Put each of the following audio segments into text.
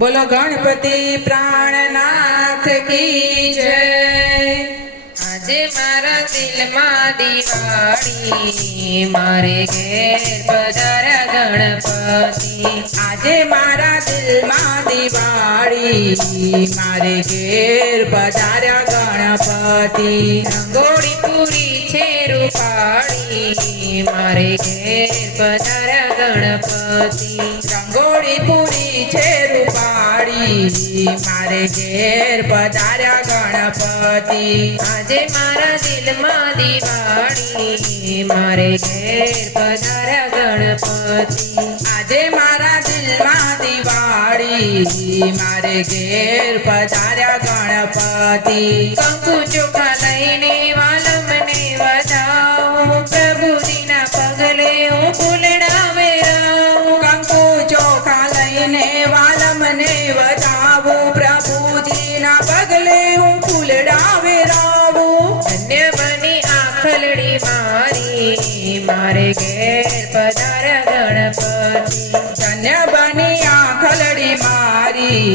बोलो गणपति प्राणनाथ की जय। આજે મારા દિલમાં દિવાળી, મારે ઘેર પધાર્યા ગણપતિ. આજે મારા દિલમાં દિવાળી, મારે ઘેર પધાર્યા ગણપતિ. રંગોળી પૂરી છે રૂપાળી, મારે ઘેર પધાર્યા ગણપતિ. રંગોળી પૂરી છે રૂપાળી, મારે ઘેર પધાર્યા ગણપતિ. આજે મારા દિલમાં દિવાળી, મારે ઘેર પધાર્યા ગણપતિ. આજે મારા દિલમાં દિવાળી, મારે ઘેર પધાર્યા ગણપતિ. કંકુ ચોખા લઈને વાલમને વધાવો, પ્રભુજીના પગલે હું ફૂલડા વેરાવું. કંકુ ચોખા લઈને વાલમને વધાવું, પ્રભુજીના પગલે હું ફૂલડા વેરાવું. ધન્ય બની આખલડી મારી, મારે ઘેર પધાર્યા ગણપતિ. ધન્ય બની આખલડી મારી,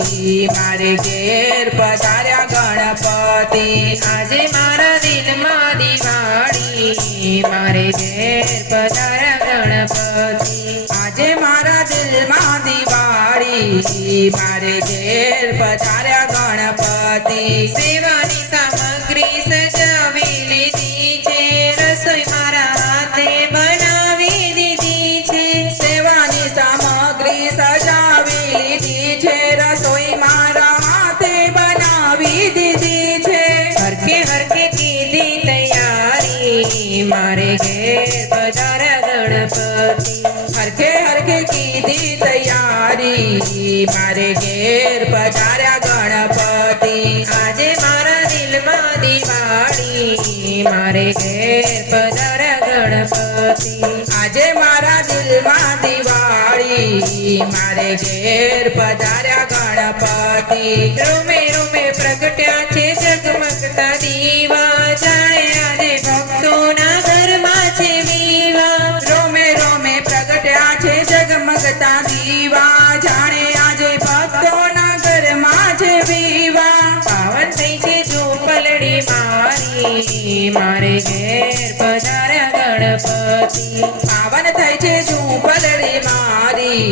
મારે ઘેર પધાર્યા ગણપતિ. આજે મારા દિલમાં દિવાળી, મારે ઘેર પધાર્યા ગણપતિ. આજે મારા દિલમાં દિવાળી, મારે ઘેર પધાર્યા ગણપતિ. સેવાની સામગ્રી સજાવી લીધી છે, રસોઈ મારા હાથે બનાવી દીધી છે. સેવાની સામગ્રી સજાવી લીધી છે, રસોઈ મારા હાથે બનાવી દીધી છે. હરખે હરખે કીધી તૈયારી, મારે ઘેર પધાર્યા ગણપતિ. હરખે હરખે કીધી તૈયારી, મારે ઘેર પધાર્યા ગણપતિ. આજે મારા દિલમાં દિવાળી, મારે ઘેર પધાર્યા ગણપતિ. આજે મારા દિલમાં દિવાળી, મારે ઘેર પધાર્યા ગણપતિ. રોમે રોમે પ્રગટ્યા છે ઝગમગતા દીવા, જાણે આજે ભક્તોના ઘરમાં છે વિવા. રોમે રોમે પ્રગટ્યા છે જગમગતા દીવા, જાણે આજે ભક્તોના ઘરમાં છે વિવા. પાવન થઈ છે ઝૂંપલડી મારી, મારે ઘેર પધાર્યા ગણપતિ. પાવન થઈ છે ઝૂંપલડી મારી,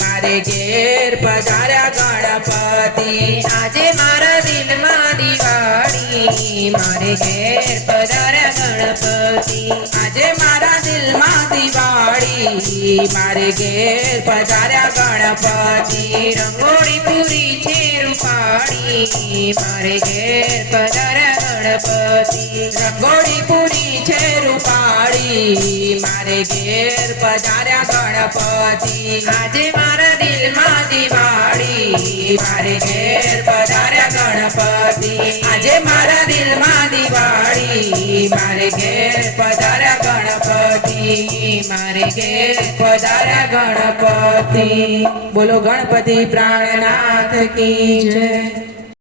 મારે ઘેર પધાર્યા ગણપતિ. આજે મારા દિલમાં દિવાળી, મારે ઘેર પધાર્યા ગણપતિ. આજે મારા દિલમાં દિવાળી, મારે ઘેર પધાર્યા ગણપતિ. રંગોળી પૂરી છે રૂપાળી, મારે ઘેર પધાર્યા ગણપતિ. રંગોળી પૂરી છે રૂપાળી, મારે ઘેર પધાર્યા ગણપતિ. આજે મારા દિલમાં દિવાળી, મારે ઘેર પધાર્યા ગણપતિ. આજે મારા દિલમાં દિવાળી, મારે ઘેર પધાર્યા ગણપતિ. મારે ઘેર પધાર્યા ગણપતિ. બોલો ગણપતિ પ્રાણનાથ કી જય.